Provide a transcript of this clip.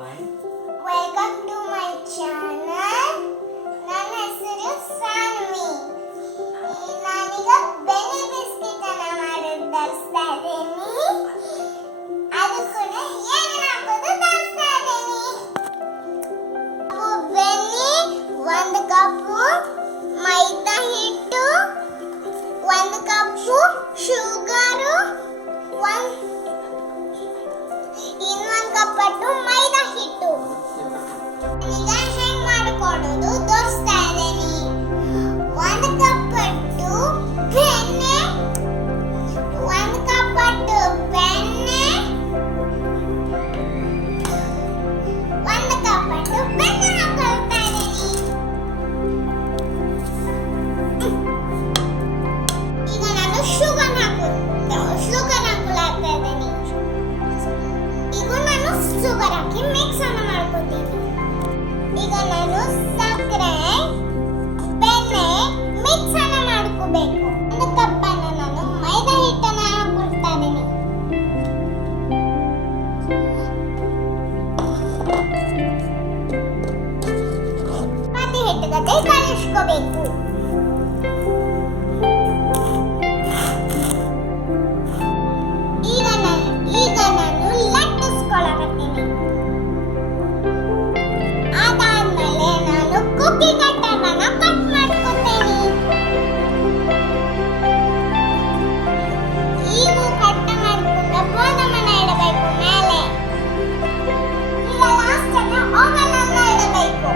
Welcome to my channel. ನನ್ನ ಹೆಸರು ಸಾನ್ವಿ. ನಾನೀಗ ಬೆಣ್ಣೆ ಬಿಸ್ಕೆಟ್ ಅನ್ನ ಮಾಡೋದು ತೋರಿಸ್ತಾ ಇದ್ದೀನಿ. ಅದು ಕೂಡ ಏನೇನು ಹಾಕೋದು ತೋರಿಸ್ತಾ ಇದ್ದೀನಿ. ಬೆಣ್ಣೆ, 1 ಕಪ್ಪು ಮೈದಾ ಹಿಟ್ಟು, 1 ಕಪ್ಪು ಶುಗರು, ಇನ್ನೊಂದು ಕಪ್ಪಟ್ಟು ಮೈದಾ ಹಿಟ್ಟು. ಈಗ ಹೆಂಗ್ ಮಾಡಿಕೊಡೋದು ತೋರಿಸ್ತಾ ಇದ್ದೀನಿ. 1 ಕಪ್ಪಟ್ಟು ಬೆಣ್ಣೆ, 1 ಕಪ್ಪಟ್ಟು ಬೆಣ್ಣೆ, 1 ಕಪ್ಪಟ್ಟು ಬೆಣ್ಣೆ ಹಾಕೊಳ್ತಾ ಇದ್ದೀನಿ. ಈಗ ನಾನು ಶುಗರ್ ಹಾಕೊಳ್ತಾ ಇದ್ದೀನಿ. ಈಗ ನಾನು ಶುಗರ್ ಹಾಕಿ ಮಿಕ್ಸ್ ಅನ್ನು ಮಾಡ್ಕೊತೀನಿ. ಈಗ ನಾನು ಸಕ್ಕರೆ ಬೆಣ್ಣೆ ಮಿಕ್ಸ್ ಅನ್ನು ಮಾಡ್ಕೋಬೇಕು. 1 ಕಪ್ ಅನ್ನು ನಾನು ಮೈದಾ ಹಿಟ್ಟನ್ನು ಹಾಕೊಳ್ತಾ ಇದ್ದೀನಿ. ಮತ್ತೆ ಹಿಟ್ಟು ಜೊತೆ ಕಲಿಸ್ಕೋಬೇಕು. ಈಗ ನಾನು ಲಟ್ಟಿಸ್ಕೊಳ್ಳಕತ್ತೀನಿ. ಅದಾದ್ಮೇಲೆ ನಾನು ಕುಕ್ಕಿ ಕಟ್ಟರನ್ನ ಕಟ್ ಮಾಡ್ಕೊತೀನಿ. ಈಗ ಕಟ್ ಮಾಡ್ಕೊಂಡು ಗೋಧಮನ್ನ ಇಡಬೇಕು ಮೇಲೆ. ಈಗ ಲಾಸ್ಟ್ ಓವನ್ ಅನ್ನ ಇಡಬೇಕು.